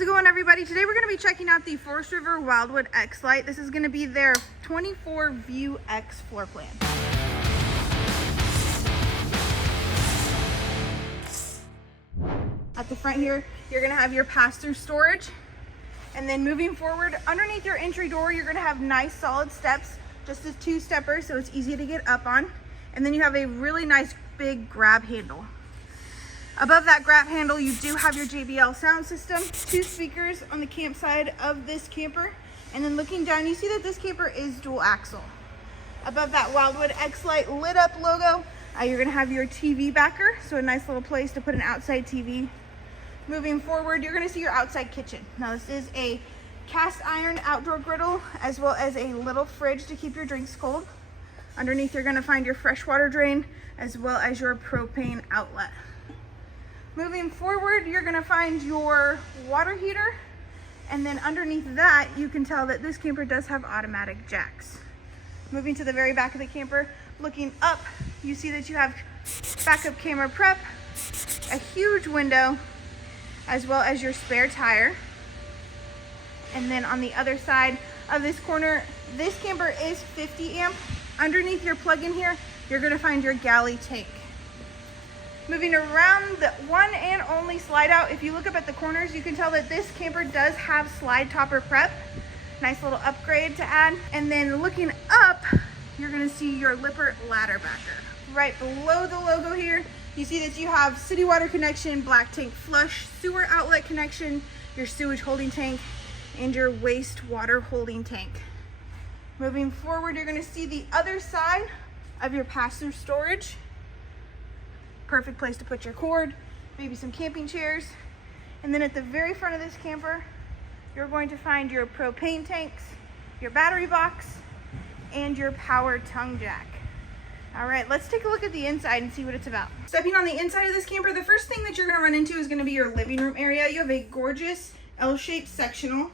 How's it going, everybody? Today we're going to be checking out the Forest River Wildwood X-Lite. This is going to be their 24VIEWX floor plan. At the front here, you're going to have your pass-through storage. And then moving forward, underneath your entry door, you're going to have nice solid steps, just as two-steppers, so it's easy to get up on. And then you have a really nice big grab handle. Above that grab handle, you do have your JBL sound system, 2 speakers on the campsite of this camper. And then looking down, you see that this camper is dual axle. Above that Wildwood X-Lite lit up logo, you're gonna have your TV backer, so a nice little place to put an outside TV. Moving forward, you're gonna see your outside kitchen. Now this is a cast iron outdoor griddle, as well as a little fridge to keep your drinks cold. Underneath, you're gonna find your freshwater drain, as well as your propane outlet. Moving forward, you're gonna find your water heater, and then underneath that, you can tell that this camper does have automatic jacks. Moving to the very back of the camper, looking up, you see that you have backup camera prep, a huge window, as well as your spare tire. And then on the other side of this corner, this camper is 50 amp. Underneath your plug-in here, you're gonna find your galley tank. Moving around the one and only slide out, if you look up at the corners, you can tell that this camper does have slide topper prep. Nice little upgrade to add. And then looking up, you're gonna see your Lippert ladder backer. Right below the logo here, you see that you have city water connection, black tank flush, sewer outlet connection, your sewage holding tank, and your wastewater holding tank. Moving forward, you're gonna see the other side of your pass-through storage. Perfect place to put your cord, maybe some camping chairs. And then at the very front of this camper, you're going to find your propane tanks, your battery box, and your power tongue jack. All right, let's take a look at the inside and see what it's about. Stepping on the inside of this camper, the first thing that you're gonna run into is gonna be your living room area. You have a gorgeous L-shaped sectional.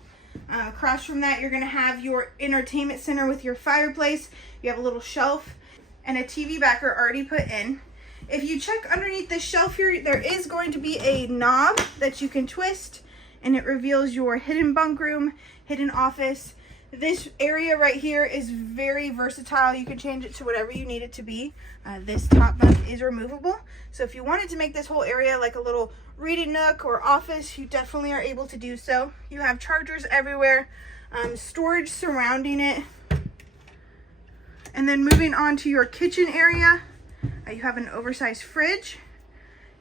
Across from that, you're gonna have your entertainment center with your fireplace. You have a little shelf and a TV backer already put in. If you check underneath this shelf here, there is going to be a knob that you can twist, and it reveals your hidden bunk room, hidden office. This area right here is very versatile. You can change it to whatever you need it to be. This top bunk is removable. So if you wanted to make this whole area like a little reading nook or office, you definitely are able to do so. You have chargers everywhere, storage surrounding it. And then moving on to your kitchen area, you have an oversized fridge,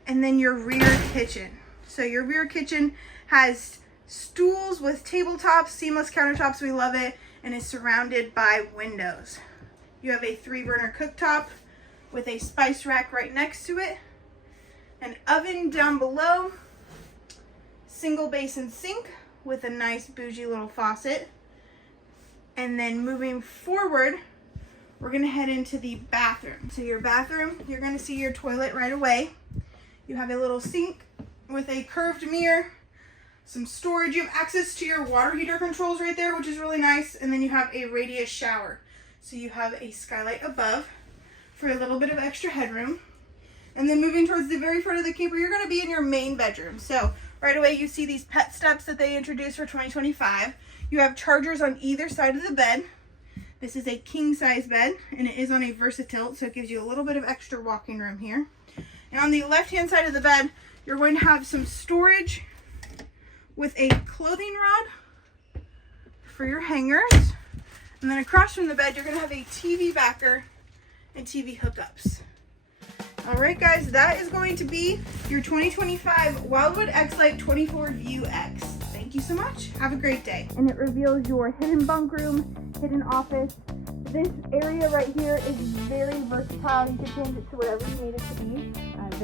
and then your rear kitchen. So your rear kitchen has stools with tabletops, seamless countertops, we love it, and is surrounded by windows. You have a 3-burner cooktop with a spice rack right next to it, an oven down below, single basin sink with a nice bougie little faucet. And then moving forward, we're gonna head into the bathroom. So your bathroom, you're gonna see your toilet right away. You have a little sink with a curved mirror, some storage. You have access to your water heater controls right there, which is really nice. And then you have a radius shower. So you have a skylight above for a little bit of extra headroom. And then moving towards the very front of the camper, you're gonna be in your main bedroom. So right away, you see these pet steps that they introduced for 2025. You have chargers on either side of the bed. This is a king size bed, and it is on a VersaTilt, so it gives you a little bit of extra walking room here. And on the left-hand side of the bed, you're going to have some storage with a clothing rod for your hangers. And then across from the bed, you're going to have a TV backer and TV hookups. All right, guys, that is going to be your 2025 Wildwood X-Lite 24VIEWX. Thank you so much. Have a great day. And it reveals your hidden bunk room, hidden office. This area right here is very versatile. You can change it to whatever you need it to be.